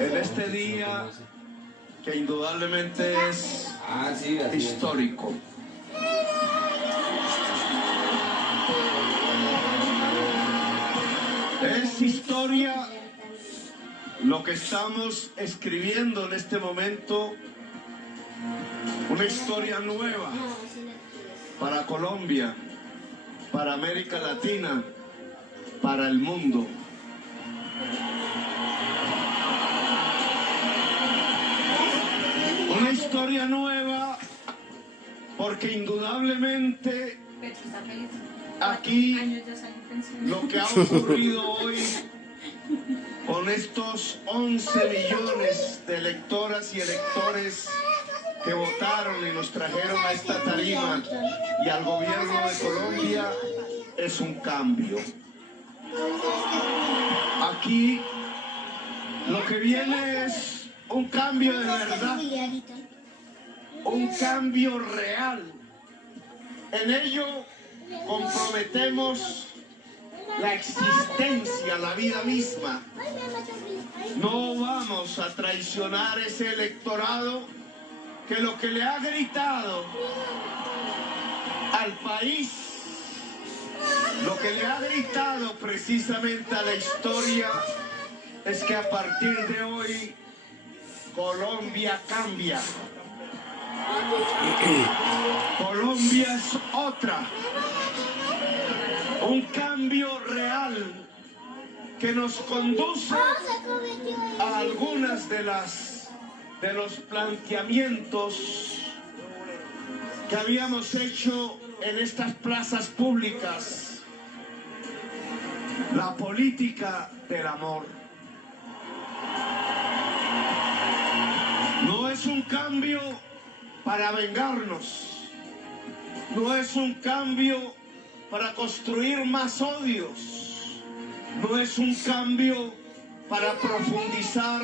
En este día que indudablemente es histórico. Es historia lo que estamos escribiendo en este momento, una historia nueva para Colombia, para América Latina, para el mundo. Una historia nueva porque indudablemente aquí lo que ha ocurrido hoy con estos 11 millones de electoras y electores que votaron y nos trajeron a esta tarima y al gobierno de Colombia es un cambio. Aquí lo que viene es un cambio de verdad, un cambio real. En ello comprometemos la existencia, la vida misma. No vamos a traicionar ese electorado que lo que le ha gritado al país, lo que le ha gritado precisamente a la historia, es que a partir de hoy Colombia cambia. Colombia es otra. Un cambio real que nos conduce a algunas de los planteamientos que habíamos hecho en estas plazas públicas. La política del amor. No es un cambio para vengarnos, no es un cambio para construir más odios, no es un cambio para profundizar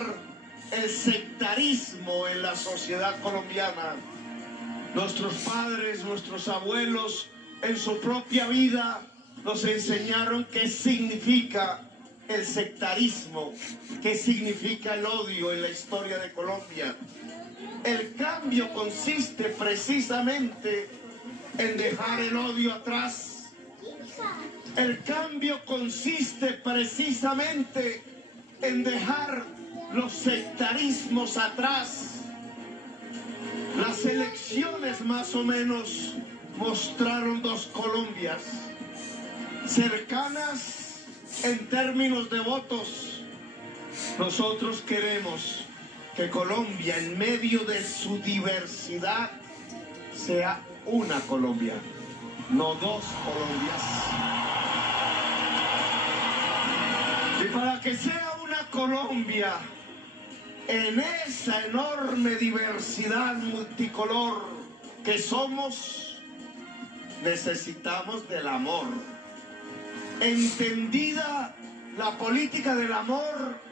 el sectarismo en la sociedad colombiana. Nuestros padres, nuestros abuelos, en su propia vida nos enseñaron qué significa el sectarismo, qué significa el odio en la historia de Colombia. El cambio consiste precisamente en dejar el odio atrás. El cambio consiste precisamente en dejar los sectarismos atrás. Las elecciones más o menos mostraron dos Colombias, cercanas en términos de votos. Nosotros queremos que Colombia, en medio de su diversidad, sea una Colombia, no dos Colombias. Y para que sea una Colombia, en esa enorme diversidad multicolor que somos, necesitamos del amor. Entendida la política del amor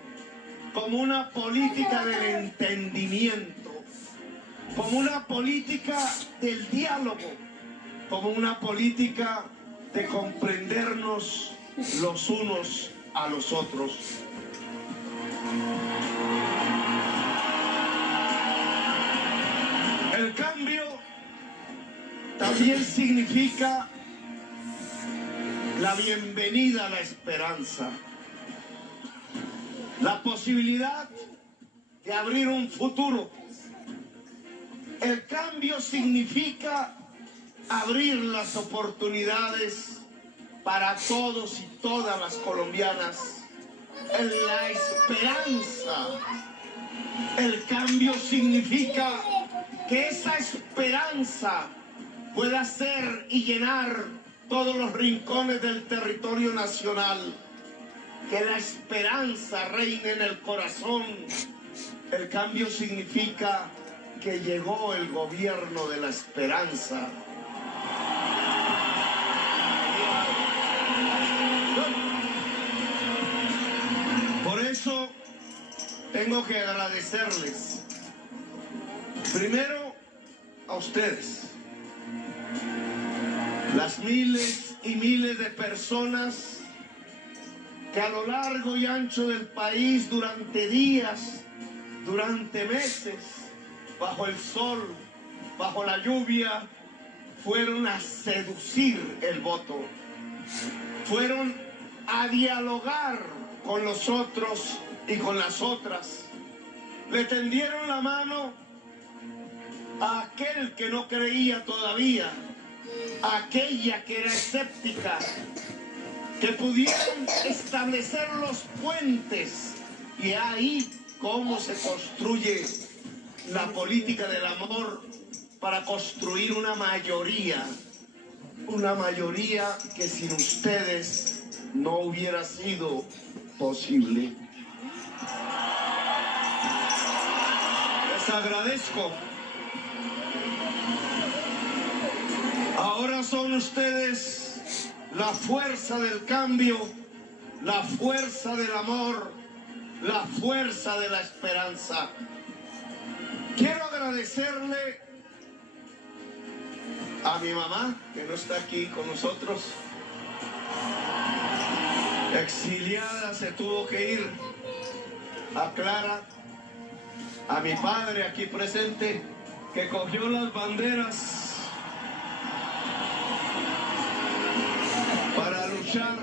como una política del entendimiento, como una política del diálogo, como una política de comprendernos los unos a los otros. El cambio también significa la bienvenida a la esperanza, la posibilidad de abrir un futuro. El cambio significa abrir las oportunidades para todos y todas las colombianas. La esperanza. El cambio significa que esa esperanza pueda ser y llenar todos los rincones del territorio nacional. Que la esperanza reine en el corazón. El cambio significa que llegó el gobierno de la esperanza. Por eso tengo que agradecerles primero a ustedes, las miles y miles de personas que a lo largo y ancho del país durante días durante meses, bajo el sol, bajo la lluvia, fueron a seducir el voto. Fueron a dialogar con los otros y con las otras. Le tendieron la mano a aquel que no creía todavía, a aquella que era escéptica, que pudieran establecer los puentes. Y ahí cómo se construye la política del amor para construir una mayoría que sin ustedes no hubiera sido posible. Les agradezco. Ahora son ustedes la fuerza del cambio, la fuerza del amor, la fuerza de la esperanza. Quiero agradecerle a mi mamá, que no está aquí con nosotros. Exiliada, se tuvo que ir. A Clara, a mi padre aquí presente, que cogió las banderas para luchar.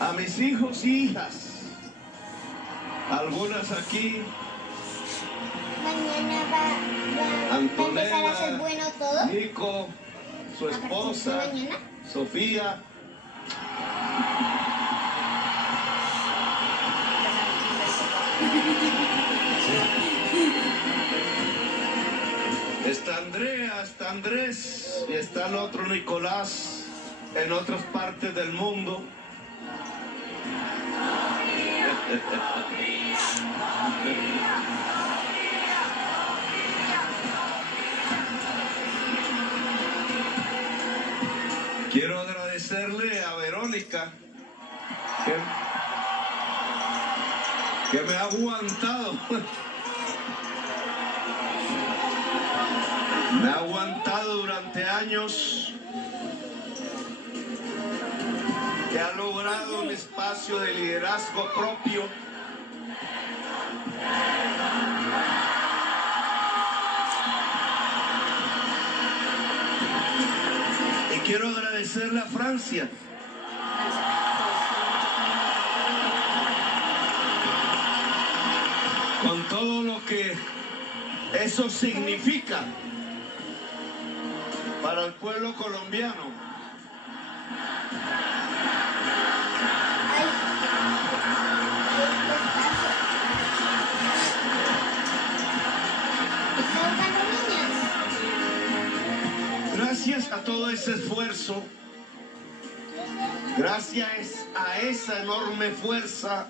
A mis hijos y hijas, algunas aquí. Mañana va a empezar a ser bueno todo. Nico, su esposa, Sofía. Está Andrea, está Andrés y está el otro Nicolás en otras partes del mundo. Quiero agradecerle a Verónica que me ha aguantado. Me ha aguantado durante años. Que ha logrado un espacio de liderazgo propio. Y quiero agradecerle a Francia. Con todo lo que eso significa para el pueblo colombiano. Gracias a todo ese esfuerzo, gracias a esa enorme fuerza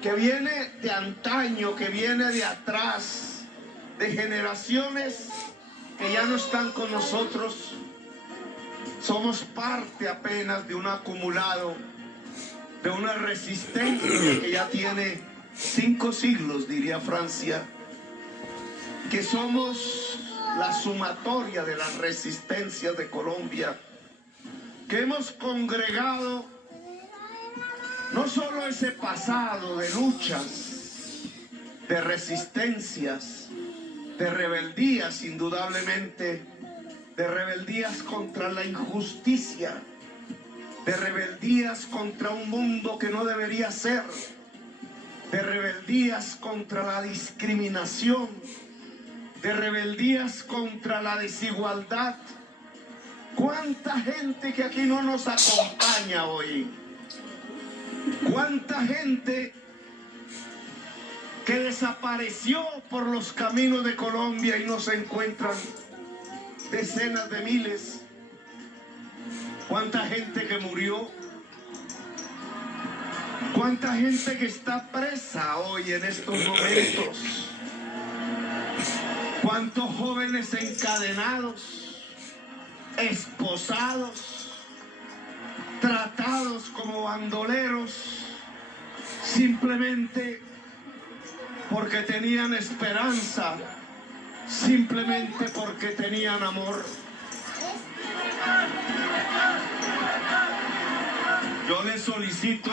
que viene de antaño, que viene de atrás, de generaciones que ya no están con nosotros, somos parte apenas de un acumulado, de una resistencia que ya tiene 5 siglos, diría Francia, que somos la sumatoria de las resistencias de Colombia, que hemos congregado no solo ese pasado de luchas, de resistencias, de rebeldías indudablemente, de rebeldías contra la injusticia, de rebeldías contra un mundo que no debería ser, de rebeldías contra la discriminación, de rebeldías contra la desigualdad. ¿Cuánta gente que aquí no nos acompaña hoy? ¿Cuánta gente que desapareció por los caminos de Colombia y no se encuentran? Decenas de miles. ¿Cuánta gente que murió? ¿Cuánta gente que está presa hoy en estos momentos? ¿Cuántos jóvenes encadenados, esposados, tratados como bandoleros, simplemente porque tenían esperanza, simplemente porque tenían amor? Yo les solicito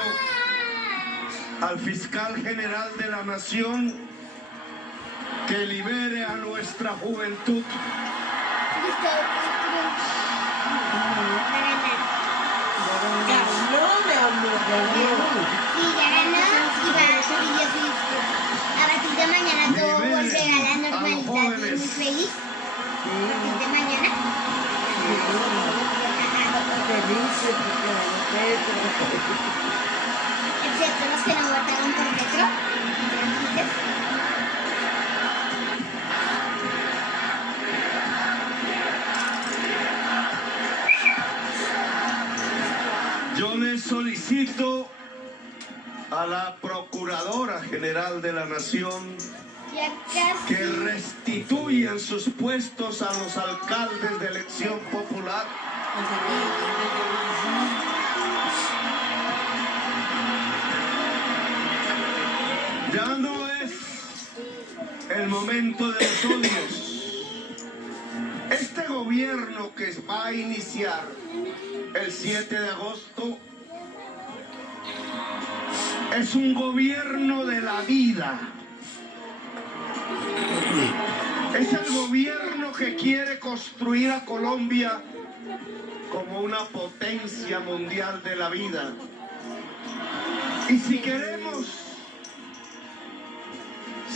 al fiscal general de la nación que libere a nuestra juventud. A partir de mañana todo volverá a la normalidad y muy feliz. A partir de mañana. Excepto los que no votaron por Petro. Yo le solicito a la Procuradora General de la Nación que restituyan sus puestos a los alcaldes de elección popular. Ya no es el momento de los odios. Este gobierno que va a iniciar el 7 de agosto es un gobierno de la vida. Es el gobierno que quiere construir a Colombia como una potencia mundial de la vida. Y si queremos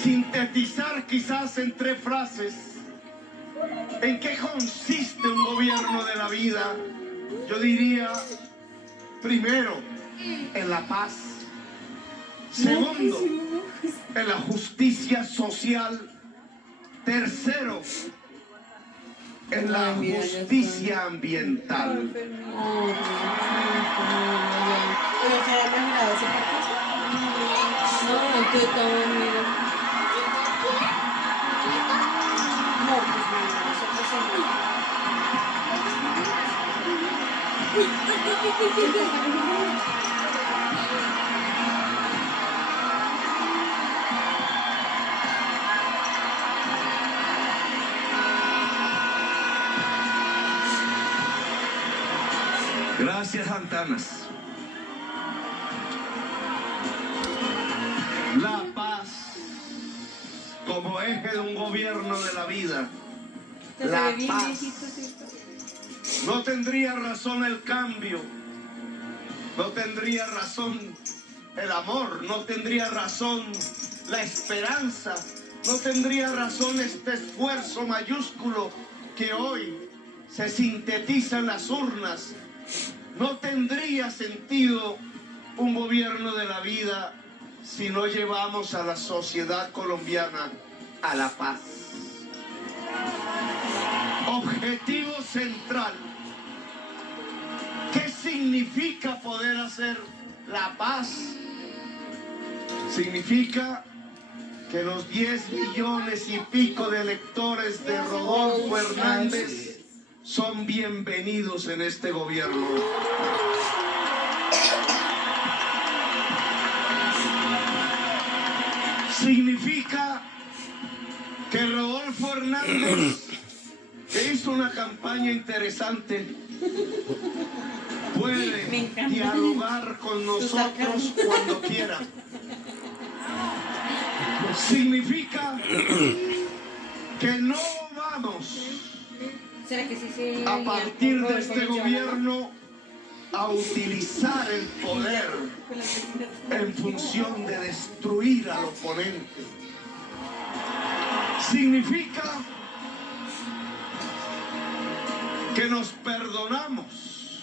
sintetizar quizás en 3 frases en qué consiste un gobierno de la vida, yo diría, primero, en la paz. Segundo, en la justicia social. Tercero, en la justicia ambiental. Gracias, Antanas. La paz como eje de un gobierno de la vida. La paz. No tendría razón el cambio, no tendría razón el amor, no tendría razón la esperanza, no tendría razón este esfuerzo mayúsculo que hoy se sintetiza en las urnas. No tendría sentido un gobierno de la vida si no llevamos a la sociedad colombiana a la paz. Objetivo central. ¿Qué significa poder hacer la paz? Significa que los 10 millones y pico de electores de Rodolfo Hernández son bienvenidos en este gobierno. Significa que Rodolfo Hernández, que hizo una campaña interesante, puede dialogar con nosotros cuando quiera. Significa que no vamos a partir de este gobierno a utilizar el poder en función de destruir al oponente. Significa que nos perdonamos.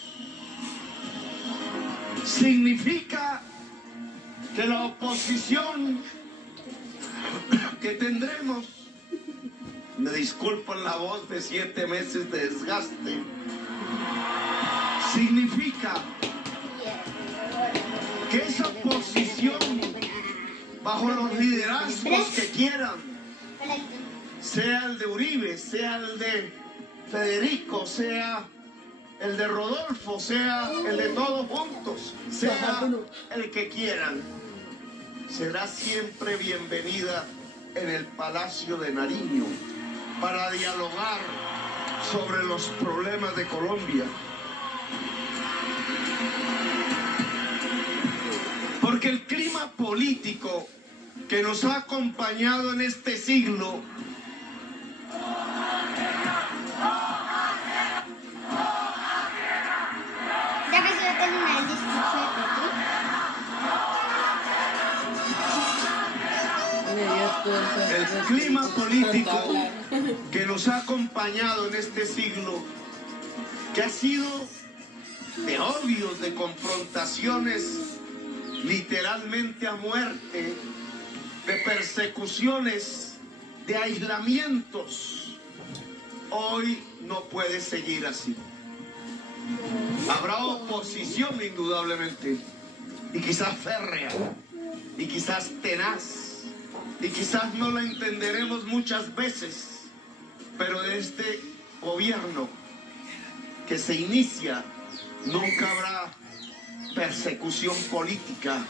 Significa que la oposición que tendremos, me disculpan la voz de 7 meses de desgaste, significa que esa oposición, bajo los liderazgos que quieran, sea el de Uribe, sea el de Federico, sea el de Rodolfo, sea el de todos juntos, sea el que quieran, será siempre bienvenida en el Palacio de Nariño para dialogar sobre los problemas de Colombia. Porque Porque el clima político que nos ha acompañado en este siglo Ya que se va a terminar el discurso de Petro. el clima político que nos ha acompañado en este siglo, que ha sido de odios, de confrontaciones literalmente a muerte, de persecuciones, de aislamientos, hoy no puede seguir así. Habrá oposición indudablemente, y quizás férrea, y quizás tenaz, y quizás no la entenderemos muchas veces, pero de este gobierno que se inicia nunca habrá persecución política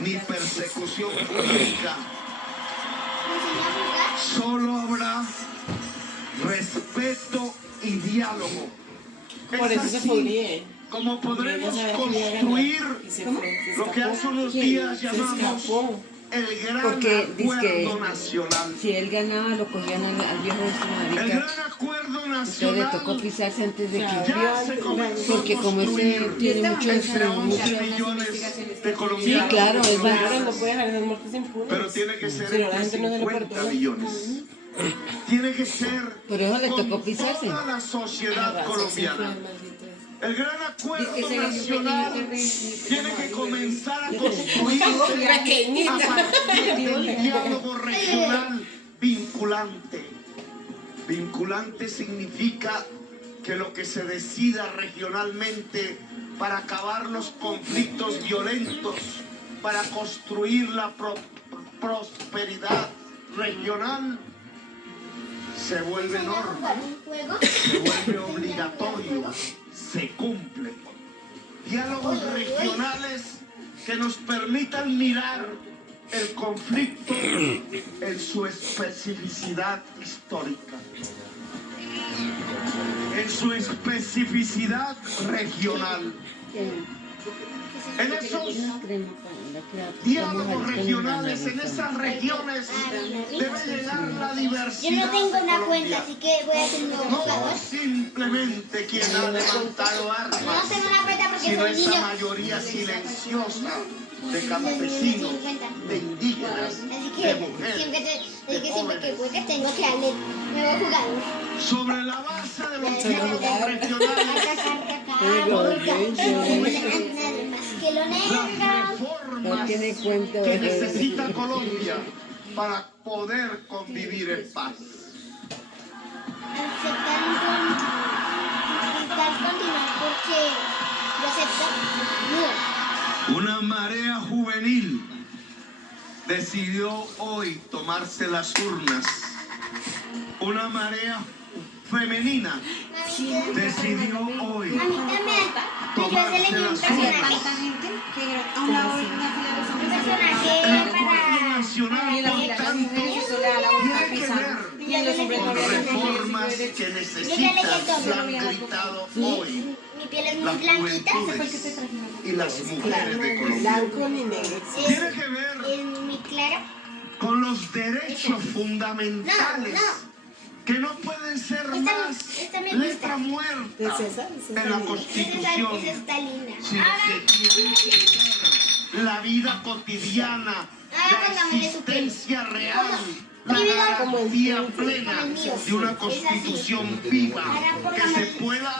ni persecución jurídica. Solo habrá respeto y diálogo. Por eso se fue. Como podremos construir lo que hace unos días llamamos el gran acuerdo nacional. Si él ganaba, lo cogían al viejo de su El marica. gran acuerdo Entonces le tocó nacional pisarse antes de que... ya se comenzó Porque a como ese construir tiene mucho entre 11 mucho- millones de colombianos. Sí, claro, es y Ahora colombianas, no puede dejar esas muertes impunes. pero tiene que ser Si no, la entre gente no se lo 50 perdona. millones. Tiene que ser Por eso le con tocó pisarse. toda la sociedad colombiana. El gran acuerdo nacional tiene que comenzar a construirse a partir del diálogo regional vinculante. Vinculante significa que lo que se decida regionalmente para acabar los conflictos violentos, para construir la prosperidad regional, se vuelve norma, se vuelve obligatorio, se cumple. Diálogos regionales que nos permitan mirar el conflicto en su especificidad histórica, en su especificidad regional. En esos diálogos regionales, en esas regiones, debe llegar la diversidad. Yo no tengo una colombiana. cuenta, así que voy a ser un nuevo No jugador. simplemente quien ha levantado Yo no armas, tengo una cuenta porque sino soy esa niño. mayoría silenciosa de campesinos, de indígenas, Así de que mujeres, siempre que juegue tengo que darle nuevo jugador. sobre la base de los diálogos regionales, Que lo las negro. reformas tiene cuento que de- necesita Colombia para poder convivir en paz. Aceptar continuar porque yo acepto. No. Una marea juvenil decidió hoy tomarse las urnas. Una marea femenina decidió hoy A mí también. Yo tomarse elegí un las personaje. urnas. Un El personaje acuerdo para. nacional, por tanto, tiene que ver con reformas que necesitan, se han gritado hoy Mi piel es las muy blanquita. juventudes y las mujeres de Colombia. Blanco ni negro. Tiene que ver Es muy clara. con los derechos fundamentales que no pueden ser más esta me gusta. letra muerta ¿De César? en la Constitución, Esa está linda. sino que tiene que ser la vida cotidiana, la existencia real, la garantía plena de una Constitución viva que se pueda,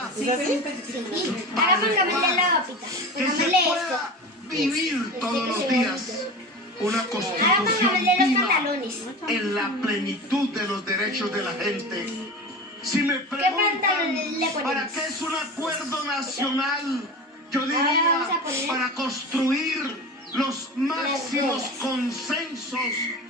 Ahora pongámosle la papita. que se Pongámosle esto. pueda vivir todos los días una Ahora Constitución pongámosle los viva pantalones. en la plenitud de los derechos de la gente. Si me pantalones preguntan le ponemos? para qué es un acuerdo nacional, yo Ahora vamos diría a poner- para construir los máximos reglas. consensos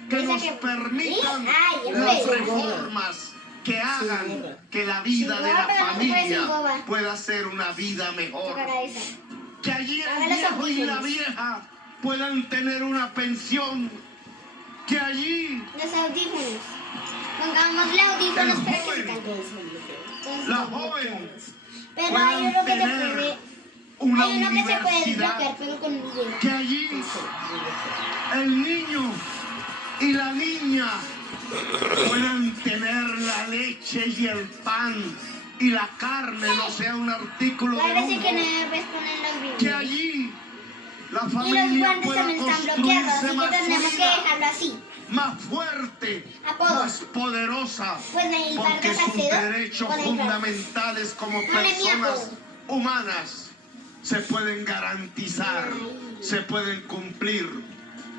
que Esa nos que- permitan Ay, las espera. reformas que hagan que la vida de la Sin gorra, sin familia gorra. pueda ser una vida mejor. Para esa. Que allí el Haga los viejo y la audífonos. vieja puedan tener una pensión. Que allí Los audífonos. Pongámosle audífonos El para que joven. se calmen. la joven Pero hay puedan uno que te tener pone. una Hay uno que se puede universidad, desbloquear, pero con un video. que allí el niño y la niña puedan tener la leche y el pan y la carne, no sea un artículo de Parece que no lujo, debes poner los videos. que allí la Y los familia guantes pueda también están bloqueados, construirse así que más tenemos que unida, dejarlo así. más fuerte, Apodo. más poderosa, Pues Neil porque Vargas sus Salcedo, derechos con el fundamentales como Pone mi personas apodo. humanas se pueden garantizar, se pueden cumplir.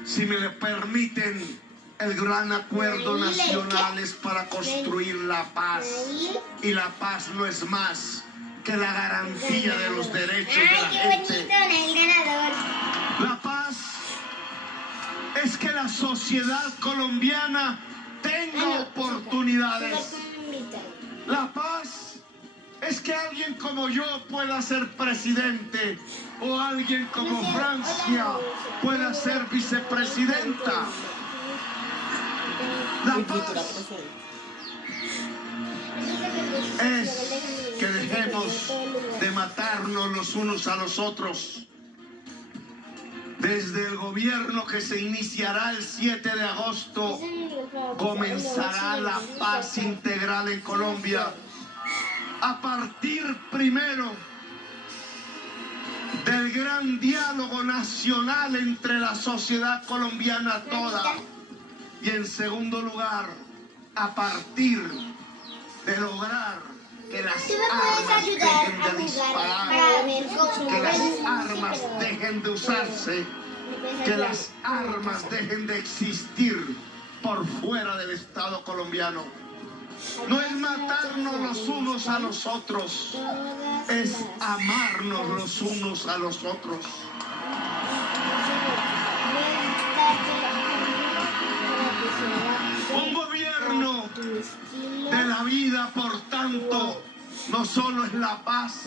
Si me le permiten, el gran acuerdo Neil, nacional es para construir la paz. Neil. Y la paz no es más que la garantía de los derechos de la Ay, qué bonito, gente. Neil ganador. La paz es que la sociedad colombiana tenga oportunidades. La paz es que alguien como yo pueda ser presidente o alguien como Francia pueda ser vicepresidenta. La Mi futura paz presidenta. es que dejemos de matarnos los unos a los otros. Desde el gobierno que se iniciará el 7 de agosto, comenzará la paz integral en Colombia. A partir primero del gran diálogo nacional entre la sociedad colombiana toda. Y en segundo lugar, a partir de lograr que las ¿Tú me puedes armas ayudar dejen a de jugar para disparar, ver cómo que las puedes- armas Sí, pero- dejen de usarse, que las armas dejen de existir por fuera del Estado colombiano. No es matarnos los unos a los otros, es amarnos los unos a los otros. Un gobierno de la vida, por tanto, no solo es la paz,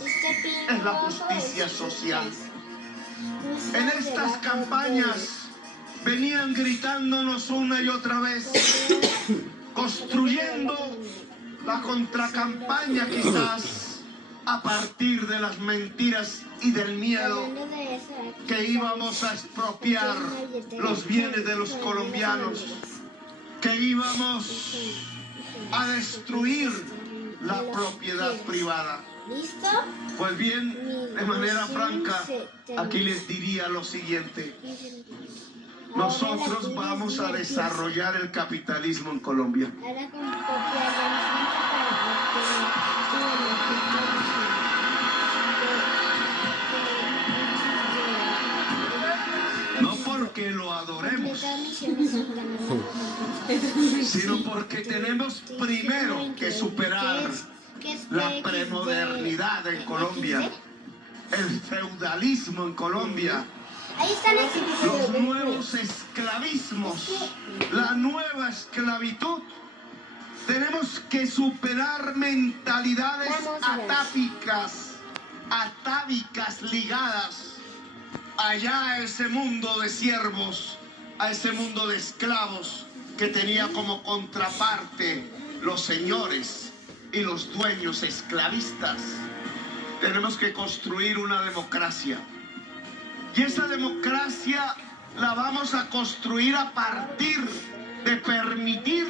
es la justicia social. En estas campañas venían gritándonos una y otra vez, construyendo la contracampaña quizás a partir de las mentiras y del miedo, que íbamos a expropiar los bienes de los colombianos, que íbamos a destruir la propiedad privada. ¿Listo? Pues bien, de manera franca, aquí les diría lo siguiente. Nosotros vamos a desarrollar el capitalismo en Colombia. Ahora con copiar la No porque lo adoremos, sino porque tenemos primero que superar la premodernidad en Colombia, el feudalismo en Colombia, Ahí están los nuevos esclavismos, la nueva esclavitud. Tenemos que superar mentalidades Vamos a ver. atávicas ligadas allá a ese mundo de siervos, a ese mundo de esclavos que tenía como contraparte los señores y los dueños esclavistas. Tenemos que construir una democracia. Y esa democracia la vamos a construir a partir de permitir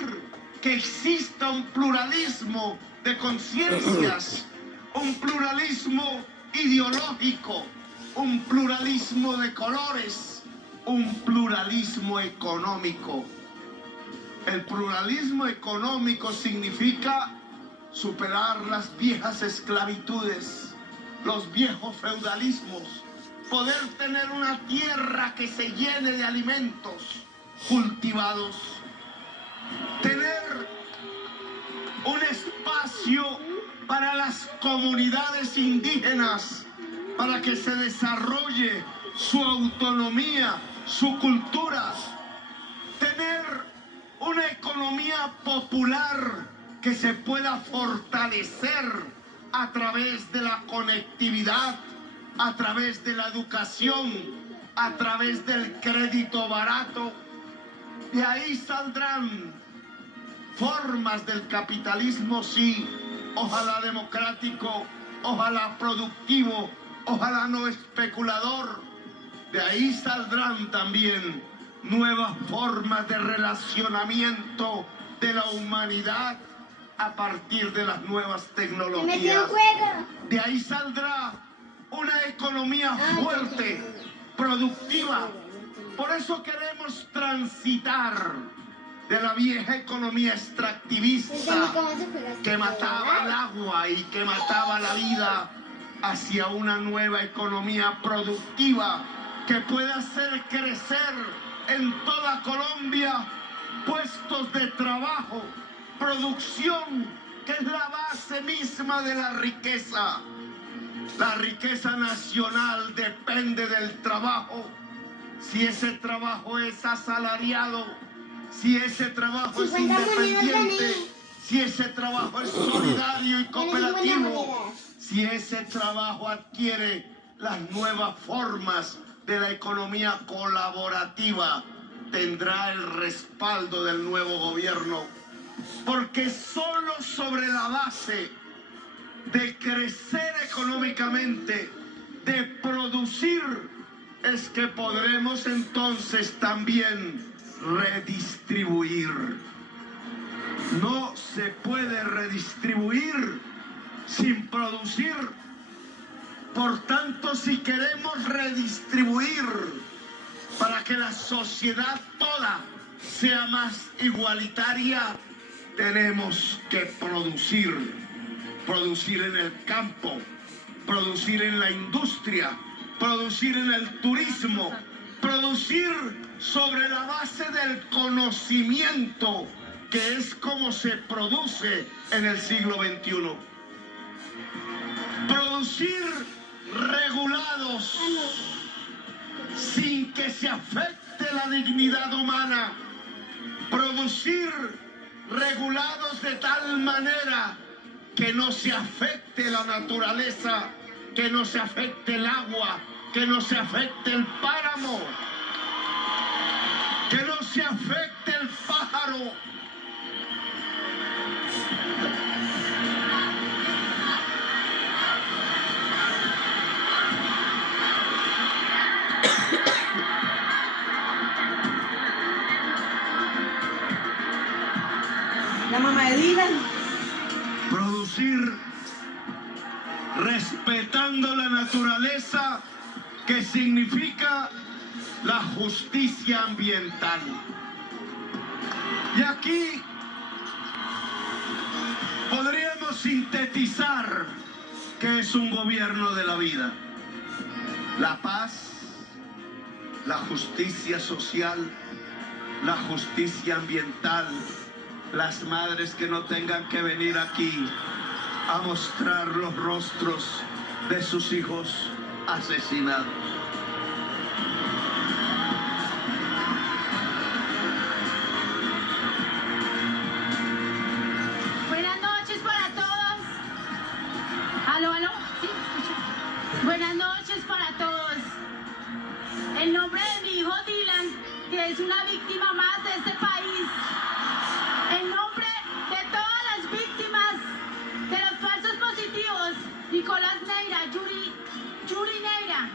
que exista un pluralismo de conciencias, un pluralismo ideológico, un pluralismo de colores, un pluralismo económico. El pluralismo económico significa superar las viejas esclavitudes, los viejos feudalismos, poder tener una tierra que se llene de alimentos cultivados, tener un espacio para las comunidades indígenas, para que se desarrolle su autonomía, su cultura, tener una economía popular que se pueda fortalecer a través de la conectividad, a través de la educación, a través del crédito barato. De ahí saldrán formas del capitalismo, sí, ojalá democrático, ojalá productivo, ojalá no especulador. De ahí saldrán también nuevas formas de relacionamiento de la humanidad a partir de las nuevas Me metió en tecnologías. juego. De ahí saldrá una economía fuerte, productiva. Por eso queremos transitar de la vieja economía extractivista que mataba el agua y que mataba la vida hacia una nueva economía productiva que pueda hacer crecer en toda Colombia puestos de trabajo, producción, que es la base misma de la riqueza. La riqueza nacional depende del trabajo. Si ese trabajo es asalariado, si ese trabajo es 50 monedas independiente, gané. si ese trabajo es solidario y Gané 50 cooperativo, monedas. si ese trabajo adquiere las nuevas formas de la economía colaborativa, tendrá el respaldo del nuevo gobierno. Porque solo sobre la base de crecer económicamente, de producir, es que podremos entonces también redistribuir. No se puede redistribuir sin producir. Por tanto, si queremos redistribuir para que la sociedad toda sea más igualitaria, tenemos que producir. Producir en el campo, producir en la industria, producir en el turismo, producir sobre la base del conocimiento, que es como se produce en el siglo XXI. Producir regulados sin que se afecte la dignidad humana. Producir regulados de tal manera que no se afecte la naturaleza, que no se afecte el agua, que no se afecte el páramo, que no se afecte el pájaro. La mamá de Dylan. Producir respetando la naturaleza, que significa la justicia ambiental. Y aquí podríamos sintetizar qué es un gobierno de la vida. La paz, la justicia social, la justicia ambiental, las madres que no tengan que venir aquí a mostrar los rostros de sus hijos asesinados. Buenas noches para todos. Aló, aló. ¿Sí? Buenas noches para todos. En nombre de mi hijo Dylan, que es una víctima más de este país, en nombre de todas las víctimas de los falsos positivos, Nicolás Neira, Yuri Neira,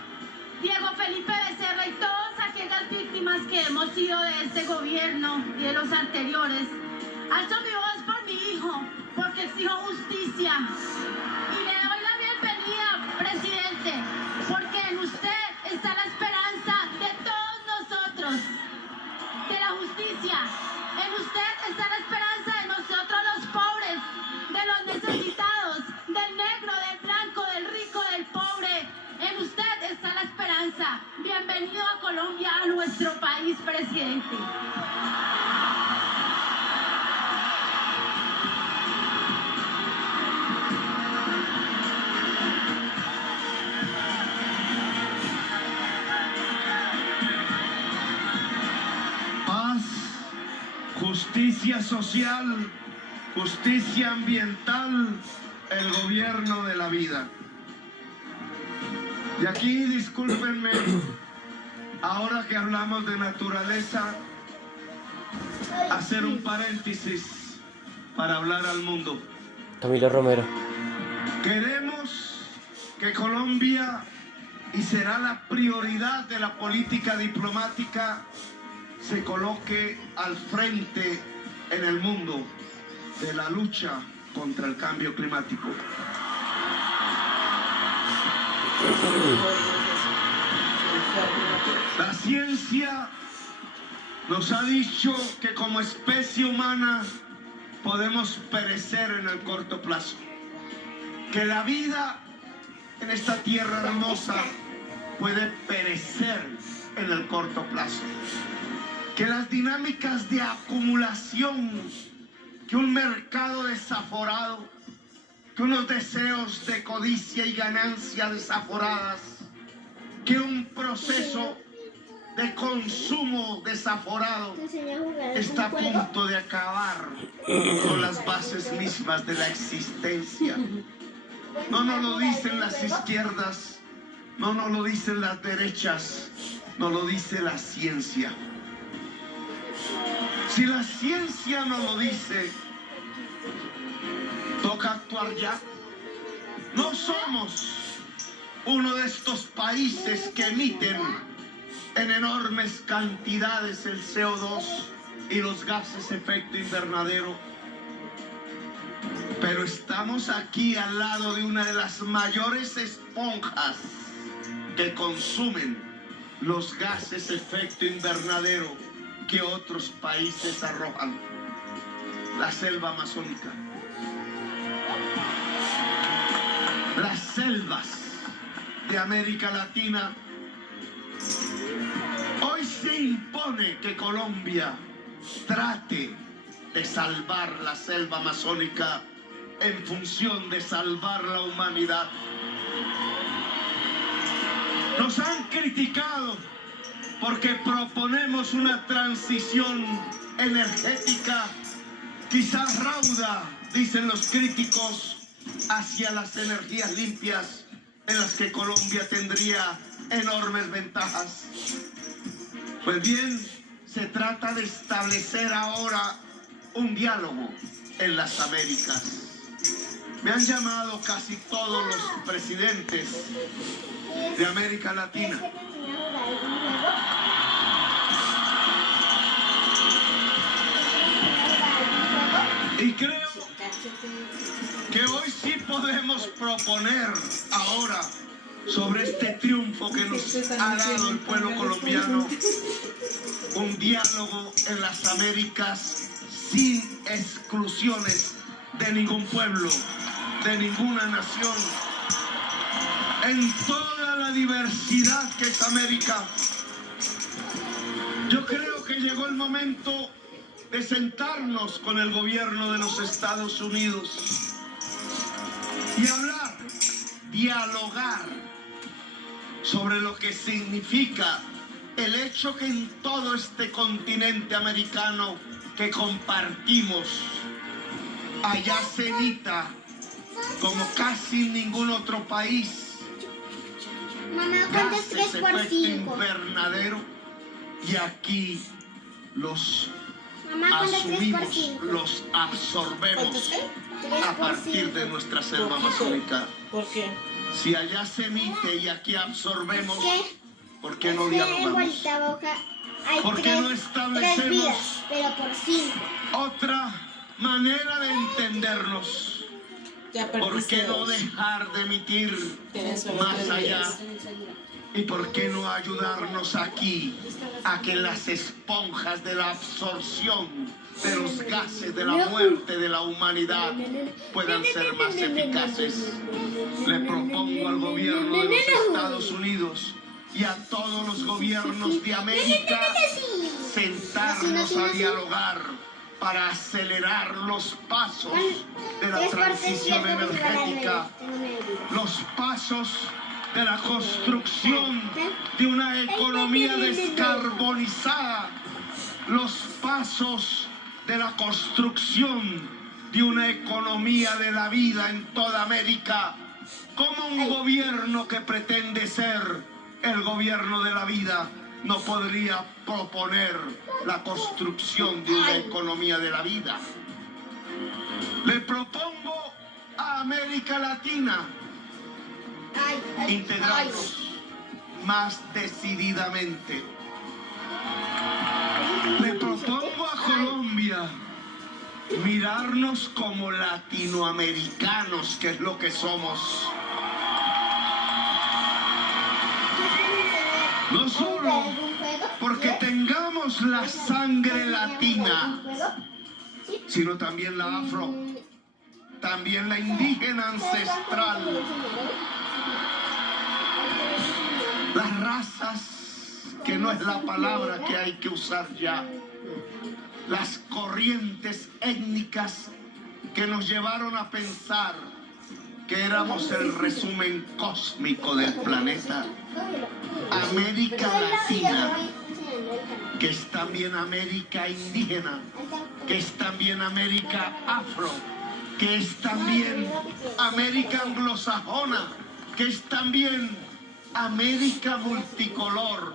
Diego Felipe Becerra y todas aquellas víctimas que hemos sido de este gobierno y de los anteriores, alzo mi voz por mi hijo, porque exijo justicia. Y le doy la bienvenida, presidente, porque en usted está la esperanza de todos nosotros, de la justicia. En usted está la esperanza de nosotros los pobres, de los necesitados, del negro, del blanco, del rico, del pobre. En usted está la esperanza. Bienvenido a Colombia, a nuestro país, presidente. Paz, justicia social, justicia ambiental, el gobierno de la vida. Y aquí, discúlpenme, ahora que hablamos de naturaleza, hacer un paréntesis para hablar al mundo. Camilo Romero. Queremos que Colombia y será la prioridad de la política diplomática, se coloque al frente en el mundo de la lucha contra el cambio climático. La ciencia nos ha dicho que como especie humana podemos perecer en el corto plazo, que la vida en esta tierra hermosa puede perecer en el corto plazo, que las dinámicas de acumulación, que un mercado desaforado, que unos deseos de codicia y ganancia desaforadas, que un proceso de consumo desaforado está a punto de acabar con las bases mismas de la existencia. No nos lo dicen las izquierdas, no nos lo dicen las derechas, nos lo dice la ciencia. Si la ciencia nos lo dice, toca actuar ya. No somos uno de estos países que emiten en enormes cantidades el CO2 y los gases de efecto invernadero. Pero estamos aquí al lado de una de las mayores esponjas que consumen los gases de efecto invernadero que otros países arrojan. La selva amazónica. Las selvas de América Latina. Hoy se impone que Colombia trate de salvar la selva amazónica en función de salvar la humanidad. Nos han criticado porque proponemos una transición energética quizás rauda, dicen los críticos, hacia las energías limpias en las que Colombia tendría enormes ventajas. Pues bien, se trata de establecer ahora un diálogo en las Américas. Me han llamado casi todos los presidentes de América Latina. Y creo que hoy sí podemos proponer ahora, sobre este triunfo que nos ha dado el pueblo colombiano, un diálogo en las Américas sin exclusiones de ningún pueblo, de ninguna nación, en toda la diversidad que es América. Yo creo que llegó el momento de sentarnos con el gobierno de los Estados Unidos y hablar, dialogar sobre lo que significa el hecho que en todo este continente americano que compartimos, allá se emita como casi ningún otro país Mamá, ¿cuánto es 3 gases de por efecto 5? invernadero, y aquí los Mamá, ¿cuánto es 3 por asumimos, 5? los absorbemos a partir de nuestra selva amazónica. ¿Por qué? Si allá se emite y aquí absorbemos, ¿Qué? ¿por qué no En dialogamos? vuelta boca hay ¿Por qué no 3 establecemos vidas, pero por 5. otra manera de entendernos? Ya ¿Por perdiste qué no dos. dejar de emitir Tienes solo más 3 allá? vidas. ¿Y por qué no ayudarnos aquí a que las esponjas de la absorción de los gases de la muerte de la humanidad puedan ser más eficaces? Le propongo al gobierno de los Estados Unidos y a todos los gobiernos de América sentarnos a dialogar para acelerar los pasos de la transición energética, los pasos de la construcción de una economía descarbonizada, los pasos de la construcción de una economía de la vida en toda América. Como un gobierno que pretende ser el gobierno de la vida no podría proponer la construcción de una economía de la vida? Le propongo a América Latina integrarnos más decididamente. Le propongo a Colombia mirarnos como latinoamericanos, que es lo que somos. No solo porque tengamos la sangre latina, sino también la afro, también la indígena ancestral, las razas, que no es la palabra que hay que usar ya, las corrientes étnicas que nos llevaron a pensar que éramos el resumen cósmico del planeta. América Latina, que es también América indígena, que es también América afro, que es también América anglosajona, que es también América multicolor,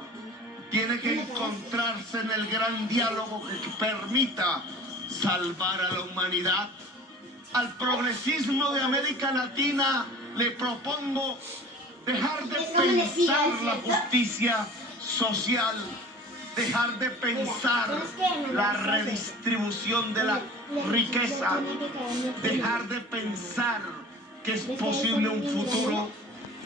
tiene que encontrarse en el gran diálogo que permita salvar a la humanidad. Al progresismo de América Latina le propongo dejar de pensar la justicia social, dejar de pensar la redistribución de la riqueza, dejar de pensar que es posible un futuro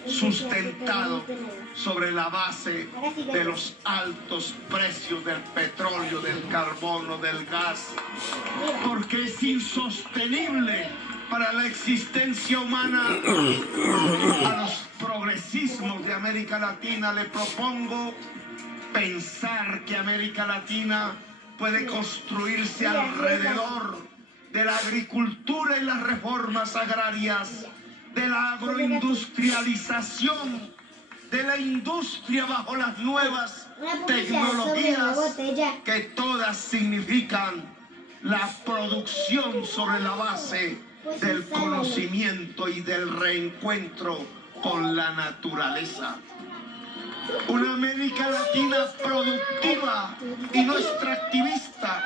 sustentado sobre la base de los altos precios del petróleo, del carbono, del gas, porque es insostenible para la existencia humana. A los progresismos de América Latina le propongo pensar que América Latina puede construirse alrededor de la agricultura y las reformas agrarias, de la agroindustrialización, de la industria bajo las nuevas tecnologías, que todas significan la producción sobre la base del conocimiento y del reencuentro con la naturaleza. Una América Latina productiva y no extractivista.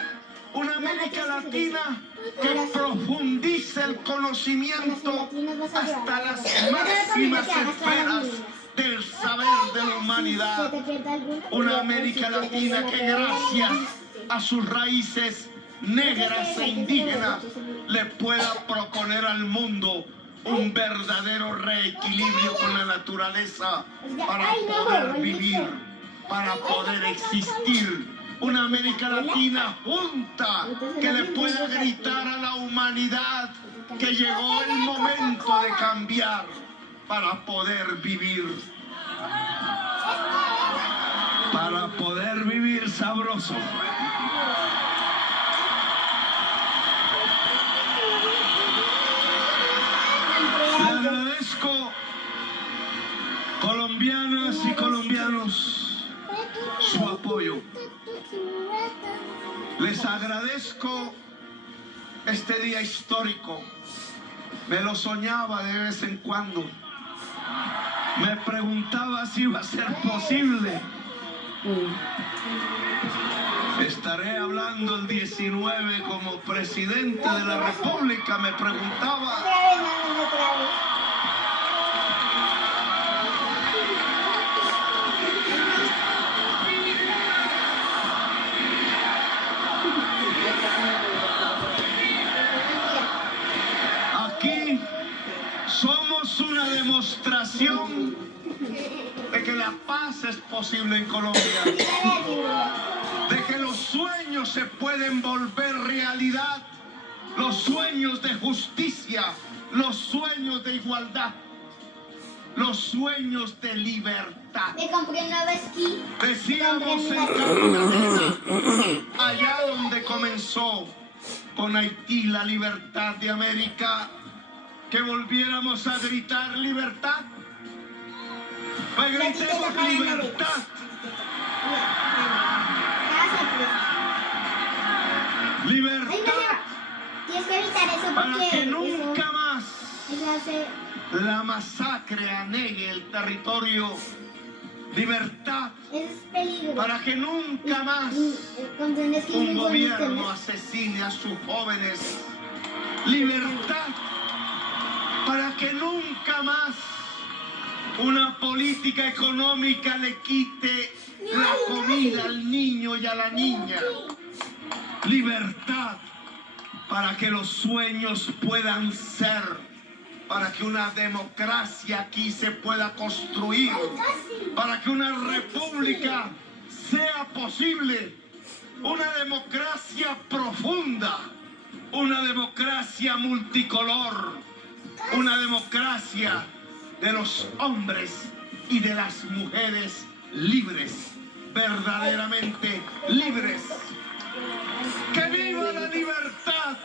Una América Latina que profundice el conocimiento hasta las máximas esferas del saber de la humanidad. Una América Latina que gracias a sus raíces negras e indígenas le pueda proponer al mundo un verdadero reequilibrio con la naturaleza para poder vivir, para poder existir. Una América Latina junta que le pueda gritar a la humanidad que llegó el momento de cambiar para poder vivir. Para poder vivir sabroso. Le agradezco, colombianas y colombianos, su apoyo. Les agradezco este día histórico. Me lo soñaba de vez en cuando. Me preguntaba si iba a ser posible. Estaré hablando el 19 como presidente de la República, me preguntaba. Aquí somos una demostración de que la paz es posible en Colombia, de que los sueños se pueden volver realidad, los sueños de justicia, los sueños de igualdad, los sueños de libertad. Me compré un nuevo esquí. Decíamos en Cartagena, allá donde comenzó con Haití la libertad de América, que volviéramos a gritar libertad. Pues gritemos libertad. Libertad. Tienes que evitar eso Para porque que nunca más eso hace... la masacre anegue el territorio. Libertad. Eso es peligro. Para que nunca más un gobierno asesine a sus jóvenes. Libertad. Para que nunca más una política económica le quite la comida al niño y a la niña. Libertad para que los sueños puedan ser, para que una democracia aquí se pueda construir, para que una república sea posible, una democracia profunda, una democracia multicolor, una democracia de los hombres y de las mujeres libres, verdaderamente libres. ¡Que viva la libertad!